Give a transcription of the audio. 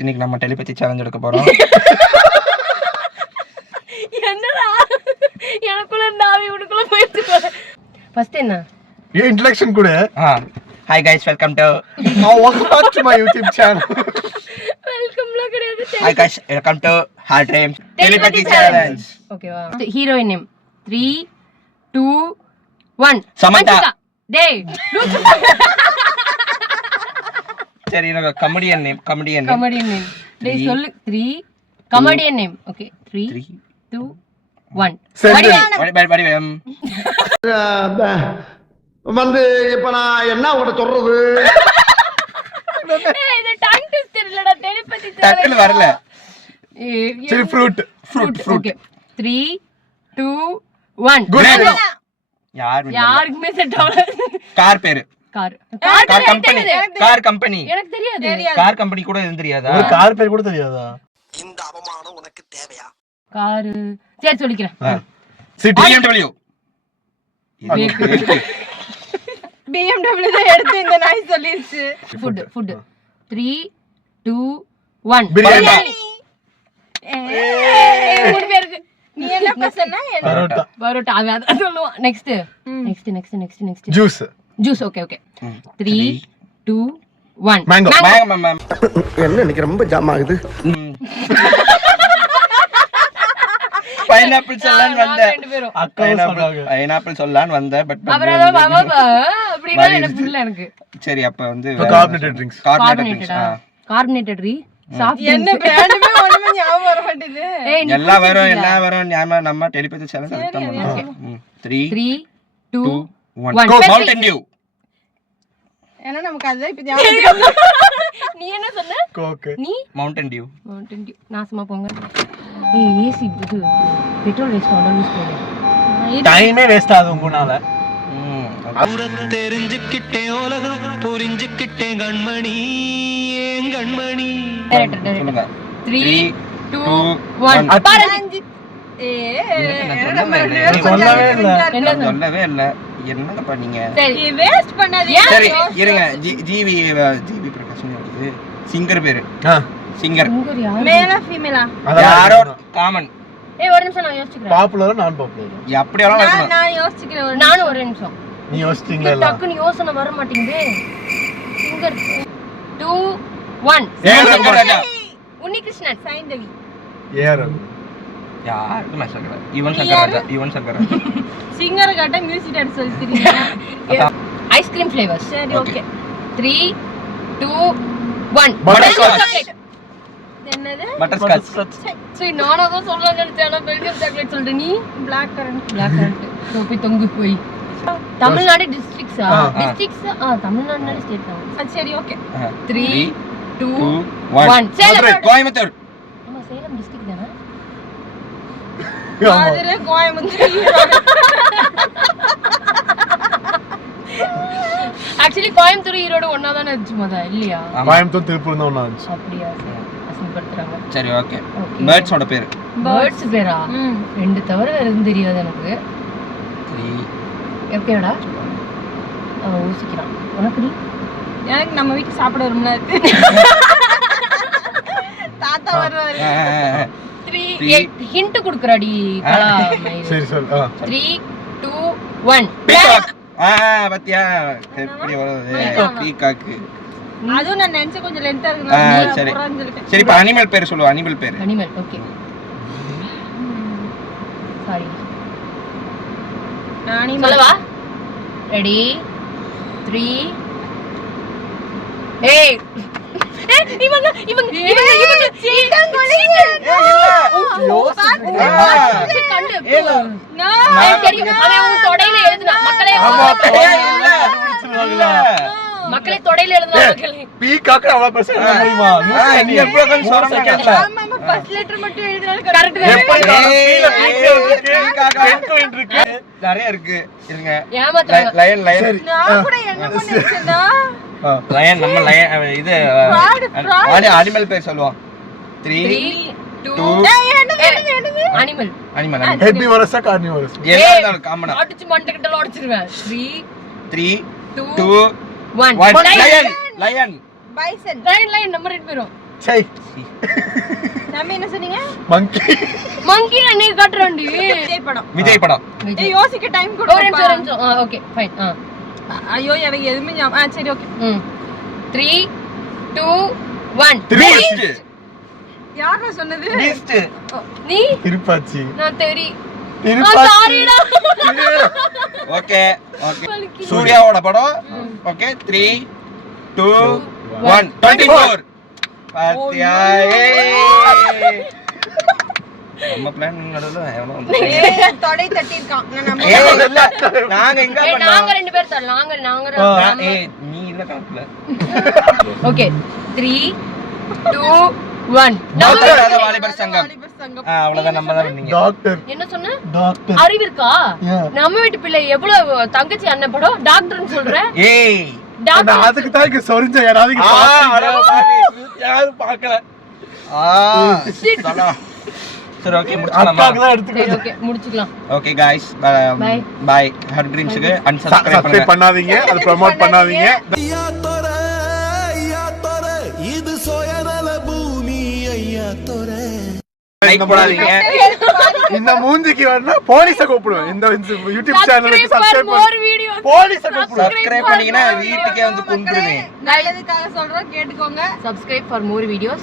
இன்னைக்கு நம்ம telepathy challenge எடுக்க போறோம். என்னடா எனக்குள்ள நாவி உனக்குள்ள போயிட்டு போற. ஃபர்ஸ்ட் என்ன ये इंट्रोडक्शन கூட hi guys welcome to welcome to my YouTube channel. வெல்கம்ல கிடையாது. Hi guys welcome to heart dream telepathy challenge. ஓகேவா? Heroine name 3 2 1 Samantha. டேய் சரி எனக்கு கமெடியன் நேம் டேய் சொல்லு 3 கமெடியன் நேம். ஓகே 3 2 1 படி வந்து இப்ப நான் என்ன உங்கள்ட்ட சொல்றது? ஏய் இது டங் ட்விஸ்டர் இல்லடா டெலிபதி டக்குல வரல. சரி ஃப்ரூட். ஓகே 3 2 1 யாருக்குமே செட் ஆகல. கார் பேரு கார் கம்பெனி எனக்கு தெரியாது. கார் கம்பெனி கூட எதுவும் தெரியாதா? ஒரு கார் பேர் கூட தெரியாதா? இந்த அவமானம் உனக்கு தேவையா? கார் சரி சொல்லிக்கிறேன். City BMW. BMW தான் எடுத்து இந்த நாய் சொல்லிருச்சு. ஃபுட் 3 2 1 பிரியாணி. மூணு பேருக்கு நீ என்ன பசன்னா பரோட்டா. பரோட்டா அதான் சொல்லுவான். Next juice. Okay 3 2 1 mango. என்ன இன்னைக்கு ரொம்ப ஜாம் ஆகுது. பைனாப்பிள் சொல்லலாம்னு வந்தேன். ரெண்டு பேரும் பைனாப்பிள் சொல்லலாம்னு வந்தேன் பட் அப்புறம் அப்படினா எனக்கு புரியல எனக்கு. சரி அப்ப வந்து கார்பனேட்டட் ட்ரிங்க்ஸ். கார்பனேட்டட் சாஃப்ட் என்ன பிராண்டுமே ஒண்ணுமே ஞாபகம் வர மாட்டேங்குது. ஏய் எல்லாம் வரும் நம்ம டெலிபதி சேனல் செலக்ட் பண்ணோம். 3 2 1 கோ மவுண்டன் டியூ. ஏன்னா நமக்கு அதுதான் இப்ப ஞாபகம். நீ என்ன சொன்ன? கோக். நீ மவுண்டன் டியூ. நாசமா போங்க. ஏய் ஏசி இது பெட்ரோல் வேஸ்ட் ஆல்வேஸ் போடு. டைமே வேஸ்ட் ஆகுது உங்கனால. தெரிஞ்சுக்கிட்டே உலகம் புரிஞ்சுக்கிட்டே கண்மணி ஏன் கண்மணி. சொல்லுங்க. 3 2 1 பாரஞ்சி. நம்ம ரெண்டு பேரும் சொல்லவே இல்ல. சொல்லவே இல்ல. என்னங்க பண்ணீங்க? சரி வேஸ்ட் பண்ணாதீங்க. சரி இருங்க. ஜிவி பிரகாஷ் வருது. சிங்கர் பேரு சிங்கர் மேலா ஃபீமேலா? யாரோ காமன். ஏய் ஒரு நிமிஷம் நான் யோசிக்கிறேன். பாப்புலரா நான் பாப்புலரா? அப்படி எல்லாம் இருக்கணும். நான் யோசிக்கிறேன். நானும் ஒரு நிமிஷம். நீ யோசிச்சீங்களா? டக்குனு யோசனை வர மாட்டேங்குது. சிங்கர் 2 1 சங்கராஜா. உன்னிகிருஷ்ணன் சைந்தவி. ஏர் யாருக்கு மெசேஜ் கர? யுவன் சங்கராஜா. சிங்கர் கட்ட மியூசிக் டான்ஸ் சொல்லிட்டீங்க. Ice cream flavours. சரி ஓகே 3 2 1 பட்டர்ஸ்காட்ச். என்னது? பட்டர்ஸ்காட்ச். சரி நானா தான் சொல்லலாம்னு நினைச்சேன். பெல்ஜியம் சாக்லேட் சொல்ற நீ. Black currant. போய் தொங்கு போய். தமிழ்நாடு டிஸ்ட்ரிக்ட்ஸா? தமிழ்நாடு ஸ்டேட் தான். சரி ஓகே 3 2 1 சேலம். கோயம்புத்தூர். ஆமா சேலம் டிஸ்ட்ரிக்ட் தானே? மதுரை கோயம்புத்தூர். ஆக்சுவலி கோயம்புத்தூர் ஈரோடு ஒண்ணா தானே இருந்துச்சு மொத இல்லையா? கோயம்புத்தூர் திருப்பூர் தான் ஒண்ணா இருந்துச்சு. அப்படியா? அசிங்கப்படுத்துறாங்க. சரி ஓகே. பேர்ட்ஸோட பேரு. பேர்ட்ஸ் பேரா? ரெண்டு தவிர வேற எதுவும் தெரியாது எனக்கு. 3 ஓகேடா. யோசிக்கிறான். உனக்கு நீ? எனக்கு நம்ம வீட்டுக்கு சாப்பிட வரும்ல. தாத்தா வருவாரு. 3 ஹிண்ட் குடுக்குறாடி கலா. சரி சரி 3 2 1 பீகாக். பாத்தியா எப்படி வருது? பீகாக். அதுவும் நான் நினைச்ச கொஞ்சம் லென்த்தா இருக்குன்னு சரி சொல்லிட்டேன். சரி இப்ப அனிமல் பேர் சொல்லுவா. அனிமல் பேர். அனிமல். ஓகே சாரி சொல்லவா? ரெடி 3 ஏய் இவங்க சீட்டங்கோலி. மக்களே தொடையில எழுதுனா பீகாக் அவ்வளவு பெருசா எழுத முடியுமா? நீ எப்போ கொஞ்சம் சொல்ற கேட்கல. ஆமா ஃபர்ஸ்ட் லெட்டர் மட்டும் எழுதினால கரெக்ட் எப்படி இருக்கு? நிறைய இருக்கு. இருங்க. ஏமாத்துறாங்க. லயன் நான் கூட என்ன பண்ணிச்சேன்னா லயன் நம்ம லயன் இது அனிமல் பேர் சொல்லுவோம். 3 2 அனிமல். ஹெர்பிவரஸா கார்னிவரஸ்? எல்லாரும் காமனா அடிச்சு மண்டக்கிட்ட உடைச்சிருவேன். 3 2 1 லயன். பைசன். லைன் நம்பர் 2 பேரும் சை நம்ம என்ன சொன்னீங்க மங்கி மங்கி அன்னைக்கு காட்டுறாண்டி. விஜய் படம். விஜய் படம். ஏய் யோசிக்க டைம் ஒரு கொடு. நிமிஷம். Okay fine. ஐயோ எனக்கு எதுமே ஞாபகம். சரி ஓகே. 3 2 1 Beast. யாரா சொன்னது? Beast. நீ திருப்பாச்சி நான் தெரி திருப்பாச்சி சாரிடா. Okay okay. சூர்யாவோட படம். ஓகே 3 2 1 24. பாத்தியா? நம்ம பிளான் நடுவுல எவனோ வந்து ஏய் தொடை தட்டி இருக்கான். நான் ஏய் நம்ப இல்ல நாங்க எங்க ஏய், பண்ணோம்? நாங்க ரெண்டு பேர் தான். நாங்க ஏய் நீ இல்ல கணக்குல. ஓகே 3 2 1 டாக்டர் வாலிபர் சங்கம். வாலிபர் சங்கம். அவ்வளவுதான் நம்ம தான் வந்தீங்க. டாக்டர் என்ன சொன்ன? டாக்டர் அறிவு இருக்கா? Yeah. நம்ம வீட்டு பிள்ளை எவ்வளவு தங்கச்சி அண்ணன் படம் டாக்டர்னு சொல்ற? ஏய் நான் டாக்டர் அதுக்கு தான் இங்க சொரிஞ்சேன் யாராவது இங்க யாரும் பார்க்கல. சரி ஓகே அக்காக்கு முடிச்சலாமா? தான் சரி எடுத்துக்கிறேன் ஓகே முடிச்சுக்கலாம். Okay guys Bye. Bye her ட்ரீம்ஸ்க்கு unsubscribe சப்ஸ்கிரைப் பண்ணுங்க. பண்ணாதீங்க அது ப்ரோமோட் பண்ணாதீங்க இது சுயநல பூமி ஐயா தோர லைக் போடாதீங்க. இந்த மூஞ்சிக்கு வரனா போலீஸ கூப்பிடுவேன் இந்த யூடியூப் சேனலுக்கு Subscribe for சப்ஸ்கிரைப் more பண்ணு videos. போலீஸ கூப்பிடுவேன் சப்ஸ்கிரைப் பண்ணீங்கன்னா வீட்டுக்கே வந்து கொன்றுவேன். நல்லதுக்காக சொல்றோம் கேட்டுக்கோங்க. Subscribe for more videos.